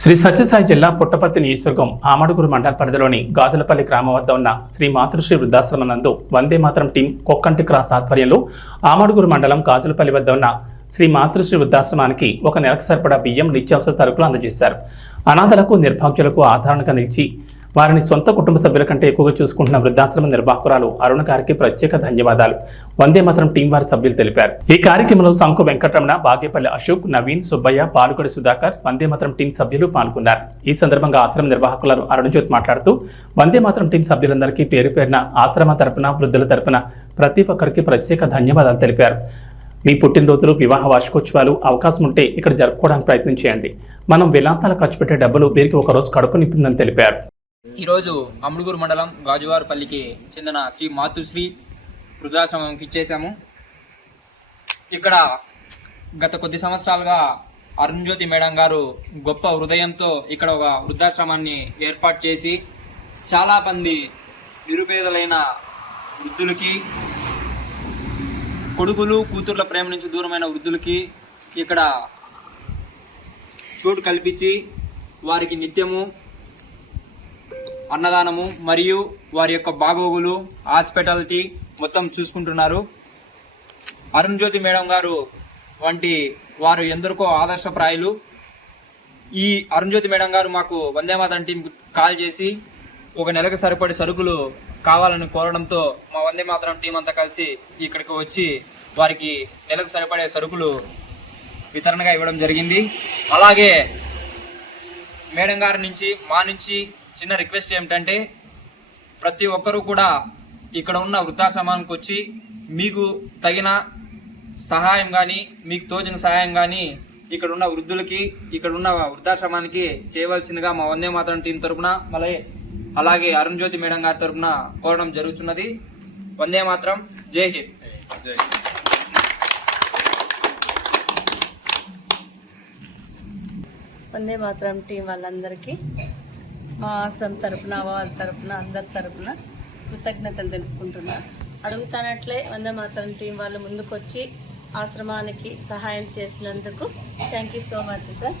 శ్రీ సత్యసాయి జిల్లా పుట్టపర్తి నియోజకవర్గం ఆమడుగురు మండల పరిధిలోని గాజులపల్లి గ్రామం వద్ద ఉన్న శ్రీ మాతృశ్రీ వృద్ధాశ్రమం నందు వందే మాతరం టీం కొక్కంటి క్రాస్ ఆధ్వర్యంలో ఆమడుగురు మండలం గాజులపల్లి వద్ద ఉన్న శ్రీ మాతృశ్రీ వృద్ధాశ్రమానికి ఒక నెలకు సరిపడా బియ్యం నిత్యావసర సరుకులు అందజేశారు. అనాథలకు నిర్భాగ్యులకు ఆదరణగా నిలిచి వారిని సొంత కుటుంబ సభ్యుల కంటే ఎక్కువగా చూసుకుంటున్న వృద్ధాశ్రమ నిర్వాహకురాలు అరుణ గారికి ప్రత్యేక ధన్యవాదాలు. వందే మాత్రం టీం వారి సభ్యులు తెలిపారు. ఈ కార్యక్రమంలో సంకు వెంకటరమణ బాగేపల్లి అశోక్ నవీన్ సుబ్బయ్య పాలుగొడి సుధాకర్ వందే మాత్రం టీం సభ్యులు పాల్గొన్నారు. ఈ సందర్భంగా ఆశ్రమ నిర్వాహకులు అరుణజ్యోత్ మాట్లాడుతూ వందే మాత్రం టీం సభ్యులందరికీ పేరు పేరున ఆశ్రమ తరపున వృద్ధుల తరపున ప్రతి ఒక్కరికి ప్రత్యేక ధన్యవాదాలు తెలిపారు. మీ పుట్టినరోజులు వివాహ వార్షికోత్సవాలు అవకాశం ఉంటే ఇక్కడ జరుపుకోవడానికి ప్రయత్నం చేయండి. మనం వేలాంతాల ఖర్చు పెట్టే డబ్బులు వీరికి ఒకరోజు కడుపు నింపుందని తెలిపారు. ఈరోజు అమ్ముడుగూరు మండలం గాజువారపల్లికి చెందిన శ్రీ మాతృశ్రీ వృద్ధాశ్రమంకి ఇచ్చేసాము ఇక్కడ గత కొద్ది సంవత్సరాలుగా అరుణ్జ్యోతి మేడం గారు గొప్ప హృదయంతో ఇక్కడ ఒక వృద్ధాశ్రమాన్ని ఏర్పాటు చేసి చాలా మంది నిరుపేదలైన వృద్ధులకి కొడుకులు కూతుర్ల ప్రేమ నుంచి దూరమైన వృద్ధులకి ఇక్కడ చోటు కల్పించి వారికి నిత్యము అన్నదానము మరియు వారి యొక్క బాగోగులు హాస్పిటాలిటీ మొత్తం చూసుకుంటున్నారు. అరుణ్ జ్యోతి మేడం గారు వంటి వారు ఎందరికో ఆదర్శప్రాయులు. ఈ అరుణ్ జ్యోతి మేడం గారు మాకు వందేమాతరం టీం కాల్ చేసి ఒక నెలకు సరిపడే సరుకులు కావాలని కోరడంతో మా వందే మాతరం టీం అంతా కలిసి ఇక్కడికి వచ్చి వారికి నెలకు సరిపడే సరుకులు వితరణగా ఇవ్వడం జరిగింది. అలాగే మేడం గారి నుంచి మా నుంచి చిన్న రిక్వెస్ట్ ఏమిటంటే ప్రతి ఒక్కరూ కూడా ఇక్కడ ఉన్న వృద్ధాశ్రమానికి వచ్చి మీకు తగిన సహాయం కానీ మీకు తోచిన సహాయం కానీ ఇక్కడ ఉన్న వృద్ధులకి ఇక్కడ ఉన్న వృద్ధాశ్రమానికి చేయవలసిందిగా మా వందే మాతరం టీం తరపున మళ్ళీ అలాగే అరుణ్ జ్యోతి మేడం గారి తరపున కోరడం జరుగుతున్నది. వందే మాత్రం జై హింద్. వందే మాత్రం టీం వాళ్ళందరికీ మా ఆశ్రమం తరపున వాళ్ళ తరపున అందరి తరపున కృతజ్ఞతలు తెలుపుకుంటున్నాను అడుగుతానట్లే వందే మాత్రం టీం వాళ్ళు ముందుకొచ్చి ఆశ్రమానికి సహాయం చేసినందుకు thank you so much sir.